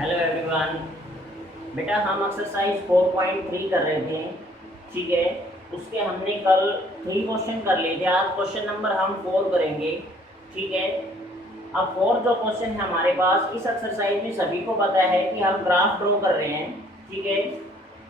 Hello everyone. बेटा हम exercise 4.3 कर रहे थे, ठीक है। उसके हमने कल 3 क्वेश्चन कर लिए थे। आज क्वेश्चन नंबर हम 4 करेंगे, ठीक है। अब 4 जो क्वेश्चन है हमारे पास इस एक्सरसाइज में सभी को पता है कि हम ग्राफ ड्रॉ कर रहे हैं, ठीक है।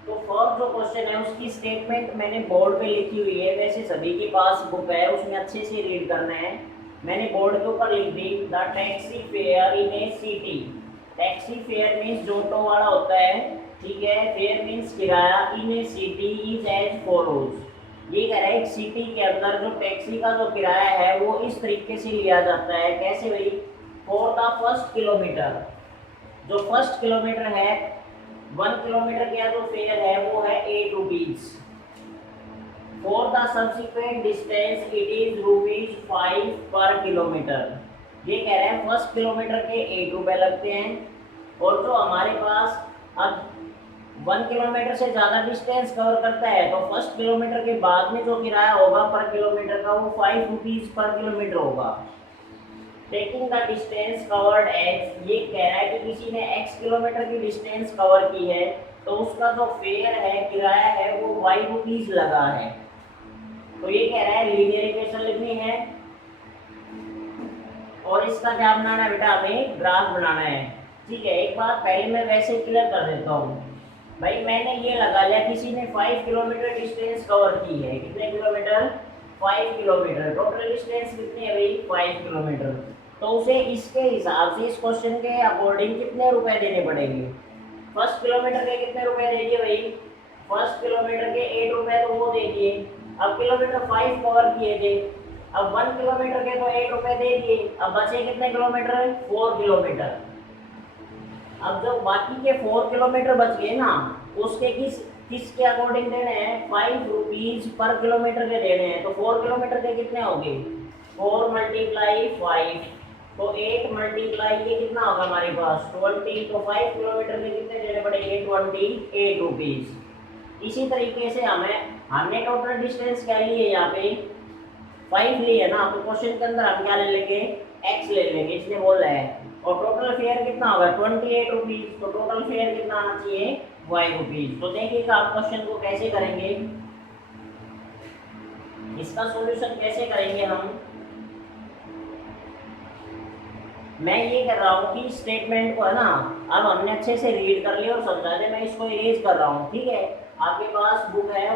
तो फर्स्ट जो क्वेश्चन है उसकी स्टेटमेंट मैंने बोर्ड पे लिखी हुई है। वैसे सभी के पास बुक है, उसमें अच्छे से रीड करना है। मैंने बोर्ड के ऊपर लिख दी, the taxi fare in a city. Taxi fare means जो ऑटो वाला होता है, ठीक है। फेयर मीन्स किराया। In a city is as follows. ये कह रहा है एक सिटी के अंदर जो टैक्सी का जो किराया है वो इस तरीके से लिया जाता है। कैसे भाई? फॉर द फर्स्ट किलोमीटर, जो फर्स्ट किलोमीटर है 1 किलोमीटर का जो फेयर है वो है 8 rupees. For the subsequent distance it is ₹5 पर किलोमीटर। ये कह रहे हैं फर्स्ट किलोमीटर के 8 रुपए लगते हैं, और जो हमारे पास अब 1 किलोमीटर से ज़्यादा डिस्टेंस कवर करता है तो फर्स्ट किलोमीटर के बाद में जो किराया होगा पर किलोमीटर का वो 5 रुपीज पर किलोमीटर होगा। Taking the distance covered x, ये कह रहा है कि किसी ने x किलोमीटर की डिस्टेंस कवर की है तो उसका जो फेयर है, किराया है, वो y रुपीज लगा है। तो ये कह रहा है लीनियर इक्वेशन लिखनी है और इसका क्या बनाना है बेटा? हमें ग्राफ बनाना है, ठीक है। एक बात पहले मैं वैसे क्लियर कर देता हूँ भाई। मैंने ये लगा लिया किसी ने 5 किलोमीटर डिस्टेंस कवर की है। कितने किलोमीटर? 5 किलोमीटर। टोटल डिस्टेंस कितनी है भाई? 5 किलोमीटर। तो उसे इसके हिसाब से इस क्वेश्चन के अकॉर्डिंग कितने रुपए देने पड़ेंगे? फर्स्ट किलोमीटर के कितने रुपए दे दिए भाई? फर्स्ट किलोमीटर के 8 रुपए तो वो दे दिए। अब किलोमीटर 5 कवर किए थे, अब 1 किलोमीटर के तो 8 रुपए दे दिए। अब बचे कितने किलोमीटर? 4 किलोमीटर। अब जो बाकी के 4 किलोमीटर बच गए ना, उसके किसके अकॉर्डिंग देने हैं? 5 रुपीज पर किलोमीटर के देने हैं। तो 4 किलोमीटर के कितने होंगे? 4 मल्टीप्लाई 5, तो 8 मल्टीप्लाई ये कितना होगा हमारे पास? 20। तो 5 किलोमीटर के कितने देने पड़ेंगे? 28 रुपीज। इसी तरीके से हमने टोटल डिस्टेंस क्या लिए? यहाँ पे 5 लिए ना, तो क्वेश्चन के अंदर हम क्या ले लेंगे? x ले लेंगे, इसलिए बोल रहा है। और टोटल फेयर कितना होगा? 28 रुपीज। तो टोटल फेयर कितना आना चाहिए? y rupees. तो देखिएगा आप क्वेश्चन को कैसे करेंगे, इसका सॉल्यूशन कैसे करेंगे हम। मैं ये कर रहा हूँ कि स्टेटमेंट को है ना, अब हमने अच्छे से रीड कर लिया और समझा दे। मैं इसको इरेज कर रहा हूँ, ठीक है। आपके पास बुक है,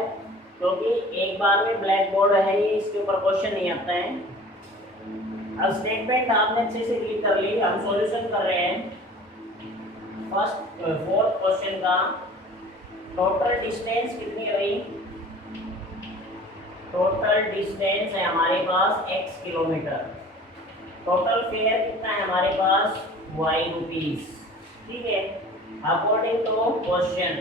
क्योंकि एक बार में ब्लैक बोर्ड है ये, इसके ऊपर क्वेश्चन नहीं आता है। अब स्टेटमेंट आपने अच्छे से रीड कर ली, हम सॉल्यूशन कर रहे हैं। फोर्थ क्वेश्चन का टोटल डिस्टेंस कितनी है भाई? टोटल डिस्टेंस है हमारे पास x किलोमीटर। टोटल फेयर कितना है हमारे पास? y रुपीज, ठीक है। अकॉर्डिंग टू क्वेश्चन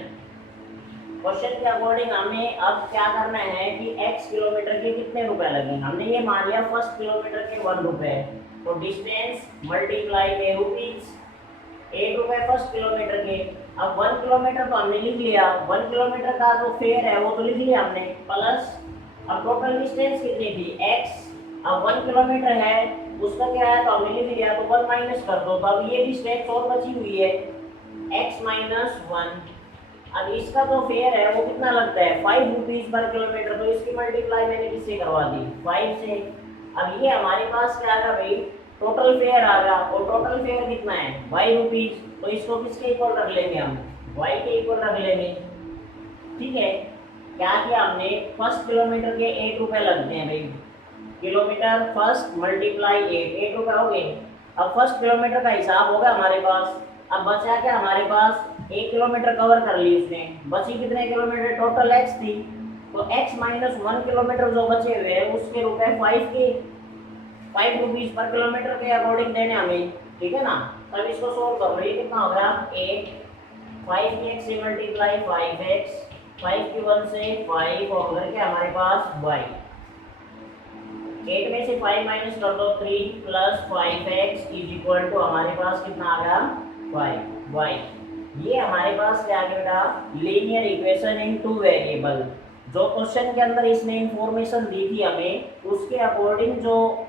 के अकॉर्डिंग हमें अब क्या करना है कि x किलोमीटर के कितने रुपए लगेंगे। हमने ये मान लिया फर्स्ट किलोमीटर के 1 रुपए, तो डिस्टेंस मल्टीप्लाई में रुपीज, 8 रुपए फर्स्ट किलोमीटर के। अब 1 किलोमीटर तो हमने लिख लिया, 1 किलोमीटर का जो फेयर है वो तो लिख लिया हमने, प्लस अब टोटल डिस्टेंस कितनी थी? x। अब 1 किलोमीटर है, उसका क्या है तो हमने लिख लिया, तो 1 माइनस कर दो। तो अब ये डिस्टेंस और बची हुई है x माइनस 1। अब इसका जो फेयर है वो कितना लगता है? 5 रुपीज पर किलोमीटर। तो इसकी मल्टीप्लाई मैंने किससे करवा दी? 5 से। अब ये हमारे पास क्या आ गया भाई? टोटल फेयर आ गया, और टोटल फेयर कितना है? y rupees. तो इसको किसके इक्वल रख लेंगे हम? y के इक्वल रख लेंगे, ठीक है। क्या किया हमने? फर्स्ट किलोमीटर के 8 रुपए लगते हैं भाई। किलोमीटर फर्स्ट मल्टीप्लाई 8 रुपए हो गए। अब फर्स्ट किलोमीटर का हिसाब होगा हमारे पास। अब बचा क्या हमारे पास? 1 किलोमीटर कवर कर ली उसने, बची कितने किलोमीटर? टोटल x थी, तो x माइनस 1 किलोमीटर जो बचे हुए हैं उसके रुपए 5 रुपीज पर किलोमीटर के अकॉर्डिंग देने हमें, ठीक है ना। तब इसको सोल्व करो, ये कितना हो गया? 8, 5 की x से मल्टीप्लाई 5x, 5 की 1 से 5 और करके हमारे पास y। 8 में से 5 माइनस कर दो, 3 plus 5x is equal to हमारे पास कितना आ गया? 5y। ये हमारे पास क्या आ गया बेटा? Linear equation in 2 variable. जो क्वेश्चन के अंदर इसने इंफॉर्मेशन दी थी हमें, उसके अकॉर्डिंग जो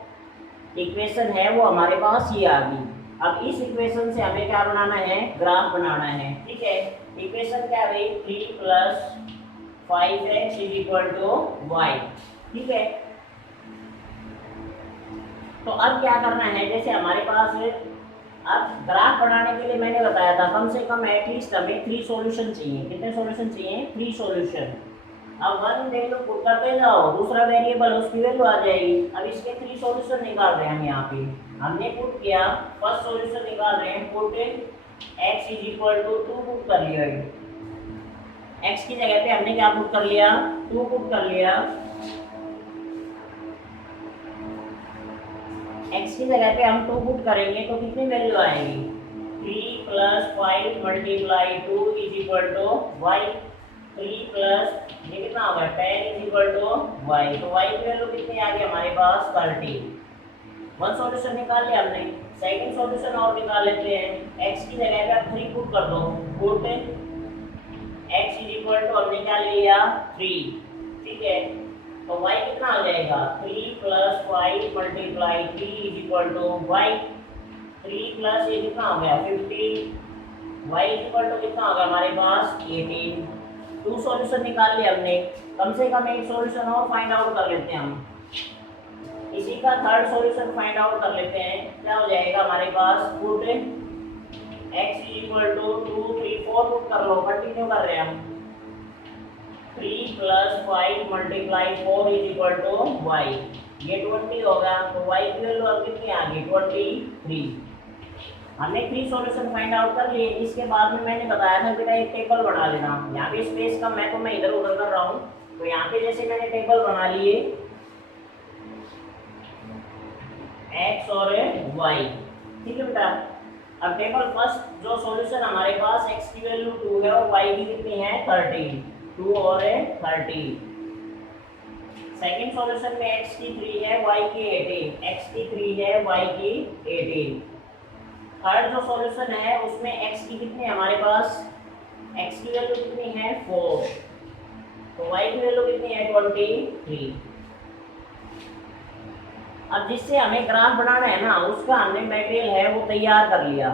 इक्वेशन है वो हमारे पास ये आ गई। अब इस इक्वेशन से हमें क्या बनाना है, ग्राफ बनाना है। ठीक है, इक्वेशन क्या है, 3 + 5x = y। ठीक है, तो अब क्या करना है, जैसे हमारे पास अब ग्राफ बनाने के लिए मैंने बताया था कम से कम एटलीस्ट हमें 3 सॉल्यूशन चाहिए। कितने सॉल्यूशन चाहिए, 3 सॉल्यूशन। अब वन वैल्यू पुट करते जाओ, दूसरा वेरिएबल उसकी वैल्यू आ जाएगी। अब इसके 3 सॉल्यूशन निकाल रहे हैं हम यहाँ पे। हमने पुट किया, फर्स्ट सॉल्यूशन निकाल रहे हैं, पुट x = 2 पुट कर लिया। x की जगह पे हमने क्या पुट कर लिया, 2 पुट कर लिया। x की जगह पे हम 2 पुट करेंगे तो कितनी वैल्यू आएगी, 3 + 5 × 2 = y। 3 प्लस ये कितना होगा, 10 = y। तो y की वैल्यू कितनी आ गई हमारे पास, 30। वन सॉल्यूशन निकाल लिया हमने, सेकंड सॉल्यूशन और निकाल लेते हैं। x की जगह पे आप 3 पुट कर दो, पुट x = हमने क्या ले लिया, 3। ठीक है, तो y कितना आ जाएगा, 3 + 5 × 3 = y। 3 प्लस ये कितना हो गया, 15। y कितना हो गया हमारे पास, 18। 2 सॉल्यूशन निकाल लिए हमने, कम से कम एक सॉल्यूशन और फाइंड आउट कर लेते हैं हम। इसी का थर्ड सॉल्यूशन फाइंड आउट कर लेते हैं। क्या हो जाएगा हमारे पास, पुट x = 2 3 4 पुट कर लो, कंटिन्यू कर रहे हैं हम। 3 + 5 × 4 = y। ये 20 होगा, तो y की वैल्यू अब कितनी आ गई, 23। हमने 3 सॉल्यूशन फाइंड आउट कर लिए। इसके बाद में मैंने बताया था बेटा एक टेबल बना लेना। यहाँ पे स्पेस कम है तो मैं इधर उधर कर रहा हूँ, तो यहाँ पे जैसे मैंने टेबल बना लिए x और y। ठीक है बेटा, अब टेबल फर्स्ट जो सॉल्यूशन हमारे पास x की वैल्यू 2 है और y की कितनी है, 13। 2 और 13। सेकंड सॉल्यूशन में x की 3 है, y की 18। x की 3 है, y की 18। थर्ड जो सॉल्यूशन है उसमें x की कितनी है हमारे पास, x की वैल्यू कितनी है, 4। तो y की वैल्यू कितनी है, 23। अब जिससे हमें ग्राफ बनाना है ना, उसका हमने मटेरियल है वो तैयार कर लिया,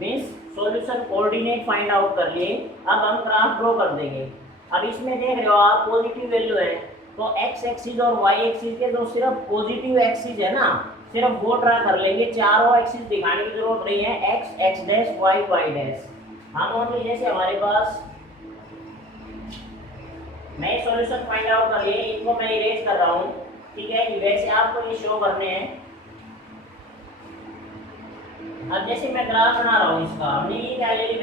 means solution coordinate find out कर लिए। अब हम ग्राफ ड्रॉ कर देंगे। अब इसमें देख रहे हो आप, पॉजिटिव वैल्यू है तो x एक्सिस और y एक्सिस के जो सिर्फ पॉजिटिव एक्सिस है ना, सिर्फ वो ड्रा कर लेंगे। चारों एक्सिस दिखाने की जरूरत नहीं है, x x dash y y dash. हम ओनली जैसे हमारे पास मैं सॉल्यूशन फाइंड आउट कर लिए, इनको मैं इरेज कर रहा हूँ। ठीक है, वैसे आपको ये शो करने हैं। अब जैसे मैं ग्राफ बना रहा हूँ इसका, हमने ये क्या ले ली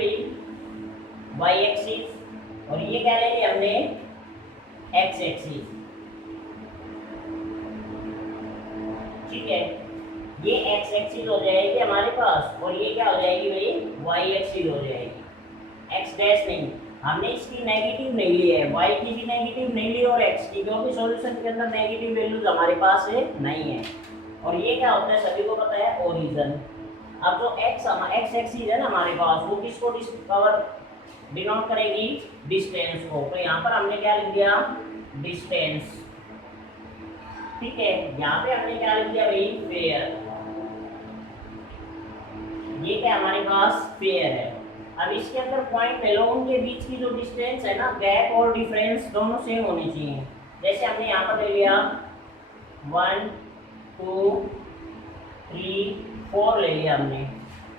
भाई, y एक्सिस, और ये क्या ले ली हमने, x एक्सिस। ठीक है, ये x एक्सिस हो जाएगी हमारे पास और ये क्या हो जाएगी भाई, y एक्सिस हो जाएगी। x डैश नहीं, हमने इसकी नेगेटिव नहीं ली है, y की भी नेगेटिव नहीं ली और x की, क्योंकि सॉल्यूशन के अंदर नेगेटिव वैल्यूज हमारे पास नहीं है। और ये क्या होता है सभी को पता है, ओरिजिन। अब जो x एक्सिस है ना हमारे पास, वो किसको डिनोट करेगी, डिस्टेंस को। तो यहाँ पर हमने क्या लिख दिया, डिस्टेंस। ठीक है, यहाँ पे हमने क्या लिख दिया भाई, फेयर। ये क्या हमारे पास, फेयर है। अब इसके अंदर पॉइंट ले लो, उनके बीच की जो डिस्टेंस है ना, गैप और डिफरेंस दोनों सेम होनी चाहिए। जैसे हमने यहाँ पर ले लिया 1 2 3 4 ले लिया हमने,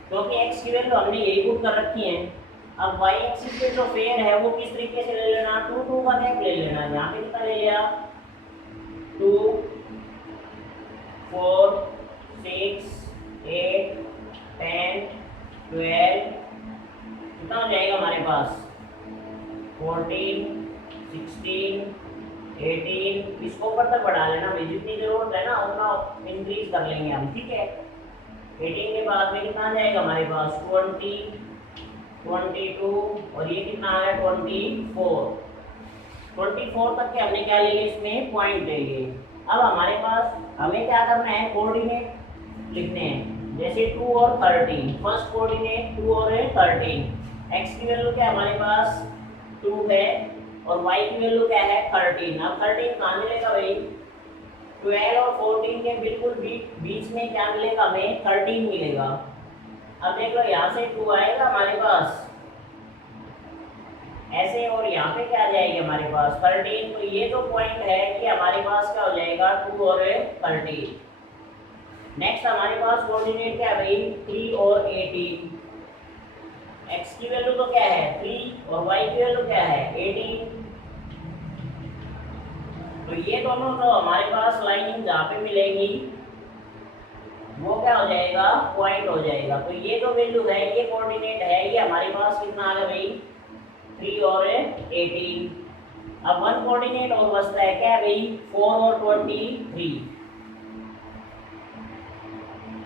क्योंकि x की वैल्यू हमने यही पुट कर रखी है। अब y एक्सिस पे जो फेयर है वो किस तरीके से ले लेना, 2 2 का गैप ले लेना। यहाँ पे कितना ले लिया, 2 4 6 8 10 12, कितना हो जाएगा हमारे पास, 14 16 18। इसको ऊपर तक बढ़ा लेना, हमें जितनी जरूरत है ना उतना इंक्रीज कर लेंगे हम। ठीक है, 18 के बाद में कितना आ जाएगा हमारे पास, 20 22 और ये कितना आ गया, 24। 24 तक के हमने क्या ले लिए, इसमें पॉइंट ले लिए। अब हमारे पास हमें क्या करना है, कोऑर्डिनेट लिखने हैं। जैसे 2 और 13, फर्स्ट कोऑर्डिनेट 2 और 13। x की वैल्यू क्या है हमारे पास, 2 है और y की वैल्यू क्या है, 13। अब 13 कहाँ मिलेगा भाई, 12 और 14 के बिल्कुल बीच में क्या मिलेगा हमें, 13 मिलेगा। अब देख लो यहाँ से 2 आएगा हमारे पास ऐसे, और यहाँ पे क्या आ जाएगी हमारे पास 13। तो ये जो पॉइंट है कि हमारे पास क्या हो जाएगा 2 और 13। नेक्स्ट हमारे पास कोऑर्डिनेट क्या है भाई 3 और 18। x की वैल्यू तो क्या है 3 और y की वैल्यू क्या है 18। तो ये दोनों तो हमारे पास लाइनिंग जहाँ पे मिलेगी वो क्या हो जाएगा पॉइंट हो जाएगा। तो ये जो वैल्यू है ये कोऑर्डिनेट है, ये हमारे पास कितना आ गया भाई 3 और 18। अब वन कोऑर्डिनेट और बचता है क्या है भाई 4 और 23।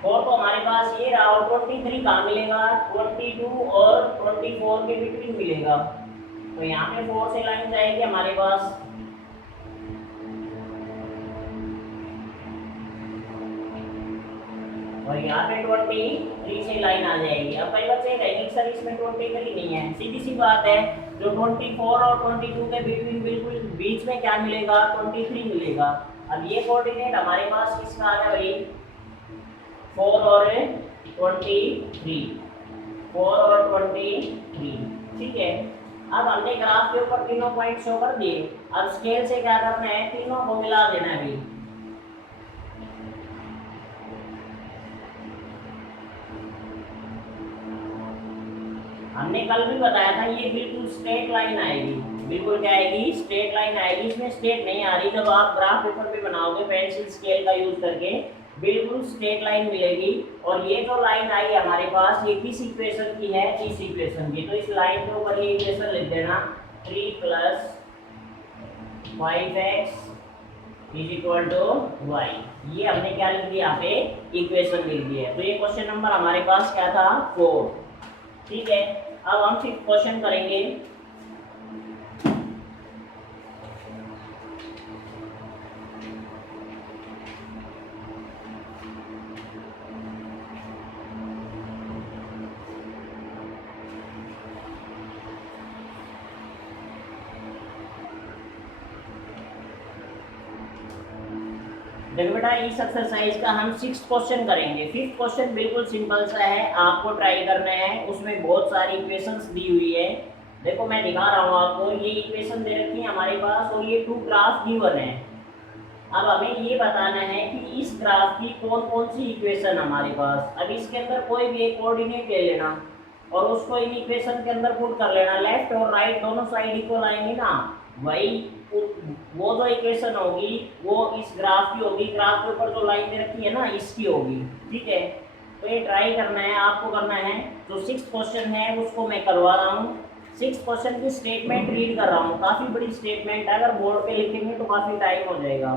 4 तो हमारे पास ये रहा, और 23 कहाँ मिलेगा 22 और 24 के बिटवीन मिलेगा। तो यहाँ पे 4 से लाइन जाएगी हमारे पास, और यहाँ पे 23 से लाइन आ जाएगी। अब भाई बच्चे कहेंगे सर इसमें 23 नहीं है, सीधी सी बात है, जो 24 और 22 के बिटवीन बिल्कुल बीच में क्या मिलेगा 23 मिलेगा। अब ये कोऑर्डिनेट हमारे पास किसका आ गया भाई 4 और 23, 4 और 23, ठीक है। अब हमने ग्राफ के ऊपर तीनों पॉइंट शो कर दिए, अब स्केल से क्या करना है तीनों को मिला देना है भाई। हमने कल भी बताया था ये बिल्कुल स्ट्रेट लाइन आएगी, बिल्कुल क्या आएगी स्ट्रेट लाइन आएगी, इसमें स्ट्रेट नहीं आ रही। जब आप ग्राफ पेपर पे बनाओगे पेंसिल स्केल का यूज करके बिल्कुल स्ट्रेट लाइन मिलेगी। और ये जो लाइन आई हमारे पास ये किस इक्वेशन की है इस इक्वेशन की। तो इस लाइन के ऊपर ये इक्वेशन लिख देना 3 + 5x = y। ये हमने क्या लिख दिया यहाँ पे इक्वेशन लिख दी है। तो ये क्वेश्चन नंबर हमारे पास क्या था 4, ठीक है। अब हम फिर क्वेश्चन करेंगे। देखो बेटा इस एक्सरसाइज का हम 6th क्वेश्चन करेंगे। 5th क्वेश्चन बिल्कुल सिंपल सा है, आपको ट्राई करना है। उसमें बहुत सारी इक्वेशंस दी हुई है, देखो मैं दिखा रहा हूँ आपको। ये इक्वेशन दे रखी है हमारे पास और ये 2 ग्राफ गिवन है। अब हमें ये बताना है कि इस ग्राफ की कौन कौन सी इक्वेशन हमारे पास। अब इसके अंदर कोई भी एक कोऑर्डिनेट ले लेना और उसको इन इक्वेशन के अंदर पुट कर लेना। लेफ्ट और राइट दोनों साइड इक्वल आएंगे ना, वही वो जो इक्वेशन होगी वो इस ग्राफ की होगी। ग्राफ के ऊपर जो लाइन दे रखी है ना इसकी होगी, ठीक है। तो ये ट्राई करना है आपको, करना है। जो 6th क्वेश्चन है उसको मैं करवा रहा हूँ। 6th क्वेश्चन की स्टेटमेंट रीड कर रहा हूँ, काफी बड़ी स्टेटमेंट है, अगर बोर्ड पे लिखेंगे तो काफी टाइम हो जाएगा।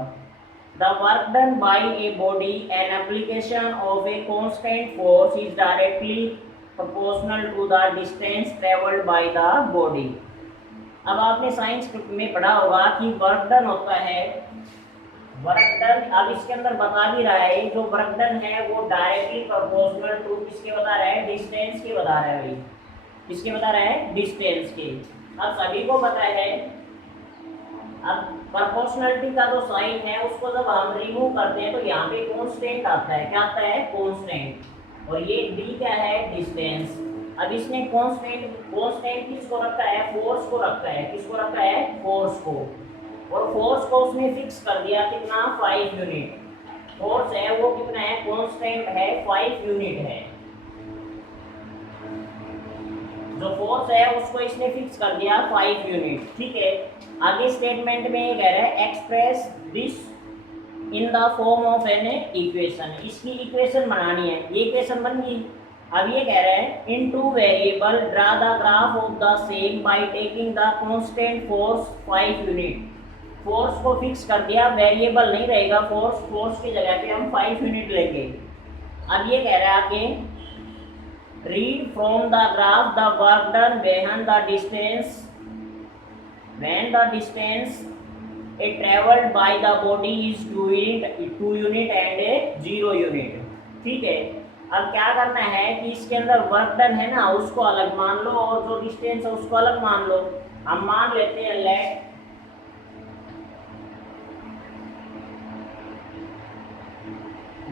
The work done by a body in application of a constant force is directly proportional to the distance travelled by the body. अब आपने साइंस में पढ़ा होगा कि वर्क डन होता है, वर्क डन। अब इसके अंदर बता भी रहा है जो वर्क डन है वो डायरेक्टली प्रोपोर्शनल टू किसके बता रहा है डिस्टेंस के बता रहा है भाई, किसके बता रहा है डिस्टेंस के। अब सभी को पता है, अब प्रोपोर्शनलिटी का जो साइन है उसको जब हम रिमूव करते हैं तो यहाँ पे कांस्टेंट आता है, क्या आता है कांस्टेंट। और ये डी क्या है डिस्टेंस। अब इसने कांस्टेंट किसको रखा है फोर्स को रखा है, किसको रखा है फोर्स को। और फोर्स को उसने फिक्स कर दिया कितना 5 यूनिट। फोर्स है वो कितना है कांस्टेंट है 5 यूनिट है। जो फोर्स है उसको इसने फिक्स कर दिया 5 यूनिट, ठीक है। आगे स्टेटमेंट में ये कह रहा है express this in the form of an equation. इसकी इक्वेशन बनानी है, ये इक्वेशन बन गई। अब ये कह रहा है in two variable draw the graph of the same by taking the constant force 5 unit. Force को फिक्स कर दिया, वेरिएबल नहीं रहेगा फोर्स, फोर्स की जगह पे हम 5 यूनिट लेंगे। अब ये कह रहा है आगे read from the graph the work done when the distance A travelled by the body is 2 unit and 0 unit, ठीक है। अब क्या करना है कि इसके अंदर वर्क डन है ना उसको अलग मान लो और जो डिस्टेंस है उसको अलग मान लो। हम मान लेते हैं let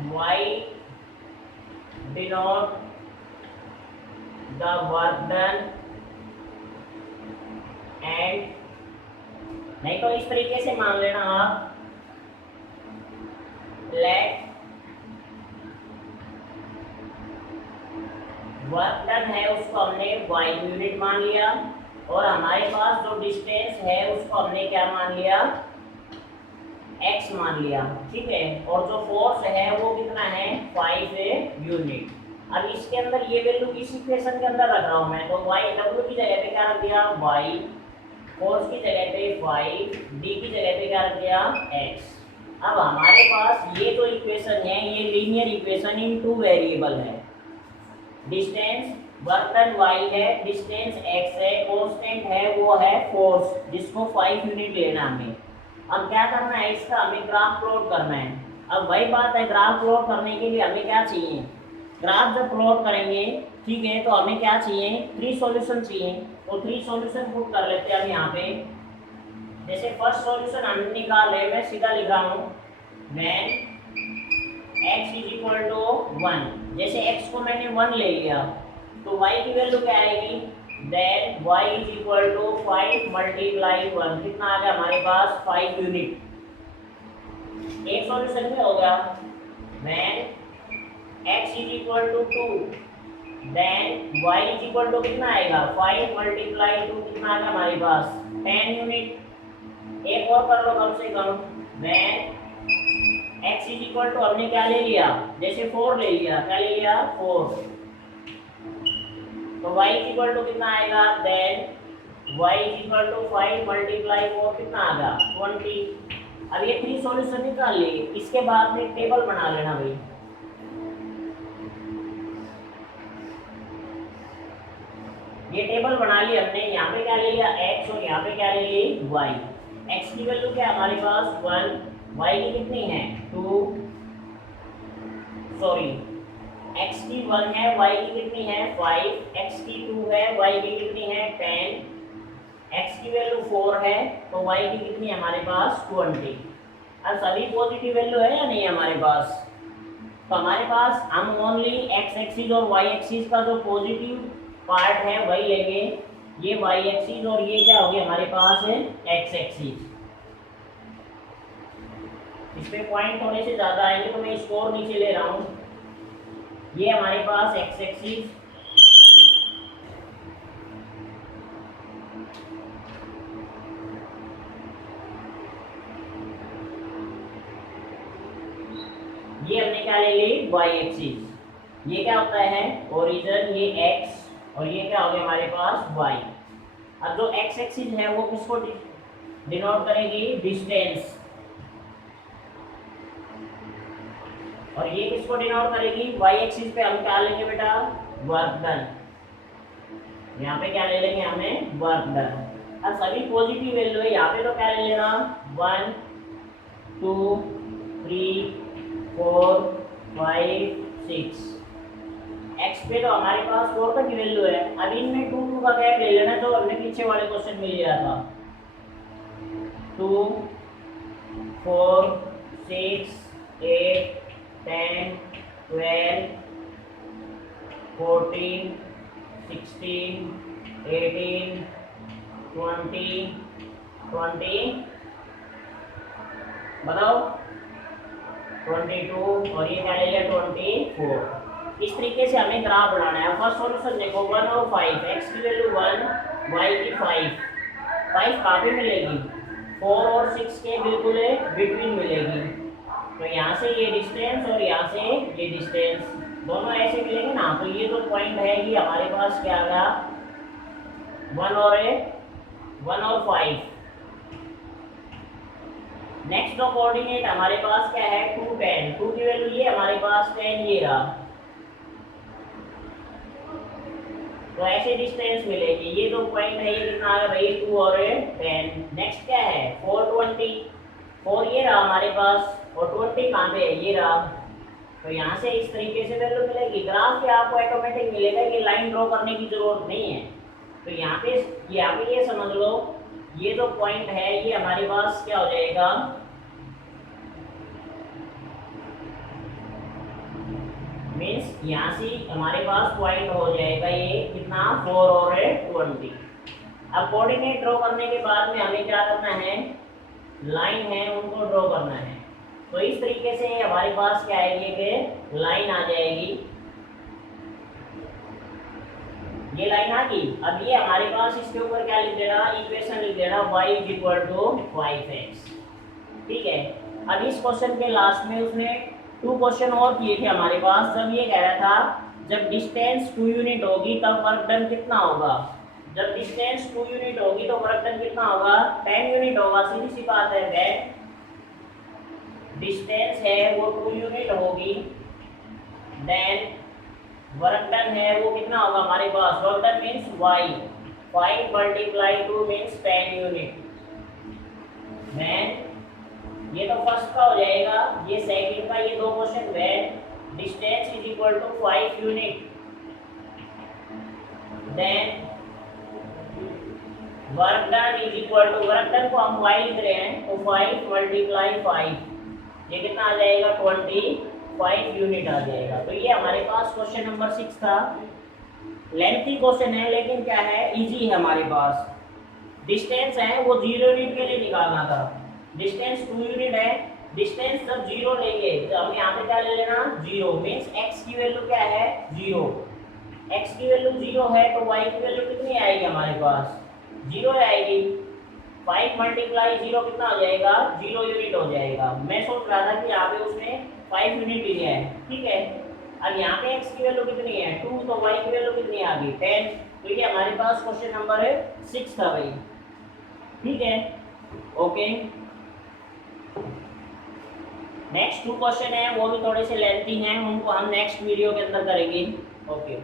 y denote the work done and, नहीं तो इस तरीके से मान लेना आप, लेट वर्क डन है उसको हमने y यूनिट मान लिया, और हमारे पास जो डिस्टेंस है उसको हमने क्या मान लिया, x मान लिया, ठीक है। और जो फोर्स है वो कितना है, 5 यूनिट। अब इसके अंदर ये वैल्यू इस इक्वेशन के अंदर रख रहा हूँ मैं, तो y w की जगह पे क्या रख दिया, y, फोर्स की जगह पे 5, d की जगह पे क्या रख दिया, x। अब हमारे पास ये जो इक्वेशन है ये linear equation in two variable है। डिस्टेंस वर्क डन y है, डिस्टेंस x है, कांस्टेंट है वो है फोर्स जिसको 5 यूनिट लेना हमें। अब क्या करना है, इसका हमें ग्राफ प्लॉट करना है। अब वही बात है, ग्राफ प्लॉट करने के लिए हमें क्या चाहिए, ग्राफ जब प्लॉट करेंगे, ठीक है, तो हमें क्या चाहिए, 3 सॉल्यूशन चाहिए। तो 3 सॉल्यूशन पुट कर लेते हैं हम यहाँ पे। जैसे फर्स्ट सॉल्यूशन हमने निकाले, मैं सीधा लिख रहा हूँ, when x is equal to 1। जैसे x को मैंने 1 ले लिया तो y की वैल्यू क्या आएगी, then y is equal to 5 multiply 1, कितना आ गया हमारे पास, 5 यूनिट। एक सॉल्यूशन में हो गया, when x is equal to 2, then y is equal to कितना आएगा, 5 मल्टीप्लाई 2, कितना आ गया हमारे पास, 10 यूनिट। एक और कर लो कम से कम, when x is equal to हमने क्या ले लिया, जैसे 4 ले लिया, क्या ले लिया, 4, तो y इज इक्वल टू कितना आएगा, then y is equal to 5 multiply 4, कितना आ गया, 20। अब ये 3 सॉल्यूशन निकाल लिए, इसके बाद में टेबल बना लेना भाई। ये टेबल बना ली हमने, यहाँ पे क्या ले लिया, x, और यहाँ पे क्या ले ली, y। x की वैल्यू क्या है हमारे पास, 1, y की कितनी है, 2, सॉरी x की 1 है, y की कितनी है, 5, x की 2 है, y की कितनी है, 10, x की वैल्यू 4 है, तो y की कितनी है हमारे पास, 20। अब सभी पॉजिटिव वैल्यू है या नहीं हमारे पास, तो हमारे पास हम ओनली x एक्सिस और y एक्सिस का जो पॉजिटिव पार्ट है वही लेंगे। ये y एक्सिस और ये क्या होगी हमारे पास है x एक्सिस। इस पे पॉइंट थोड़े से ज़्यादा आएंगे तो मैं इसको और नीचे ले रहा हूँ। ये हमारे पास x एक्सिस, ये हमने क्या ले ली, y एक्सिस। ये क्या होता है, ओरिजिन, ये x, और ये क्या हो गया हमारे पास, y। अब जो x एक्सिस है वो किसको डिनोट करेगी, डिस्टेंस, और ये किसको डिनोट करेगी, y एक्सिस पे हम क्या लेंगे बेटा, वर्क डन। यहाँ पे क्या ले लेंगे हमें, वर्क डन। अब सभी पॉजिटिव वैल्यू है, यहाँ पे तो क्या ले लेना, 1, 2, 3, 4, 5, 6। x पे तो हमारे पास 4 तक की वैल्यू है। अब इनमें 2 2 का गैप ले लेना, तो हमने पीछे वाले क्वेश्चन में लिया था, 2, 4, 6, 8, 10, 12, 14, 16, 18, 20, 20, बताओ 22, और ये क्या ले लिया, 24। इस तरीके से हमें ग्राफ बनाना है। फर्स्ट सॉल्यूशन देखो, 1 और 5, x की वैल्यू 1, y की 5, 5 काफी मिलेगी, 4 और 6 के बिल्कुल बिटवीन मिलेगी। तो यहाँ से ये डिस्टेंस और यहाँ से ये डिस्टेंस दोनों ऐसे मिलेंगे ना, तो ये जो पॉइंट है ये हमारे पास क्या आ गया, 1 और 5। नेक्स्ट दो कोऑर्डिनेट हमारे पास क्या है, 2, 10, 2 की वैल्यू ये हमारे पास 10 ये रहा, तो ऐसे डिस्टेंस मिलेगी। ये जो पॉइंट है ये कितना आ गया भाई, 2 और 10। नेक्स्ट क्या है, 4, 20, 4 ये रहा हमारे पास, और 20 कहाँ पे है, ये रहा। तो यहाँ से इस तरीके से वैल्यू मिलेगी। ग्राफ पे आपको ऑटोमेटिक मिलेगा, ये लाइन ड्रॉ करने की जरूरत नहीं है। तो यहाँ पे ये समझ लो, ये जो पॉइंट है ये हमारे पास क्या हो जाएगा, मीन्स यहाँ से हमारे पास पॉइंट हो जाएगा ये कितना 4 और 20। अब कोऑर्डिनेट ड्रॉ करने के बाद में हमें क्या करना है, लाइन है उनको ड्रॉ करना है। तो इस तरीके से हमारे पास क्या आएगी कि लाइन आ जाएगी, ये लाइन आ गई। अब ये हमारे पास इसके ऊपर क्या लिख देना, इक्वेशन लिख देना y = 5x। ठीक है। अब इस क्वेश्चन के लास्ट में उसने 2 क्वेश्चन और किए थे हमारे पास। जब ये कह रहा था जब डिस्टेंस 2 यूनिट होगी तब वर्क डन कितना होगा, जब डिस्टेंस 2 यूनिट होगी तो वर्क डन कितना होगा, 10 यूनिट होगा। सीधी सी बात है, दैट डिस्टेंस है वो 2 यूनिट होगी, देन वर्क डन है वो कितना होगा हमारे पास, work done means y, 5 × 2 means 10 unit. Then ये तो फर्स्ट का हो जाएगा, ये सेकंड का, ये 2 question when distance = 5 unit, then work done work done को हम y लिख रहे हैं तो 5 × 5, ये कितना आ जाएगा 25 यूनिट आ जाएगा। तो ये हमारे पास क्वेश्चन नंबर 6 था। लेंथी क्वेश्चन है लेकिन क्या है, इजी है हमारे पास। डिस्टेंस है वो 0 यूनिट के लिए निकालना था, डिस्टेंस 2 यूनिट है, डिस्टेंस जब 0 लेंगे तो हम यहाँ पे क्या ले लेना 0, मींस x की वैल्यू क्या है 0, x की वैल्यू 0 है तो y की वैल्यू कितनी आएगी हमारे पास 0 आएगी। 5 × 0 कितना हो जाएगा 0 यूनिट हो जाएगा। मैं सोच रहा था कि यहाँ पे उसने 5 यूनिट लिया है, ठीक है। अब यहाँ पे x की वैल्यू कितनी है 2, तो y की वैल्यू कितनी आ गई 10। तो ये हमारे पास क्वेश्चन नंबर 6 था भाई, ठीक है, ओके। नेक्स्ट 2 क्वेश्चन है वो भी थोड़े से लेंथी हैं, उनको हम नेक्स्ट वीडियो के अंदर करेंगे, ओके।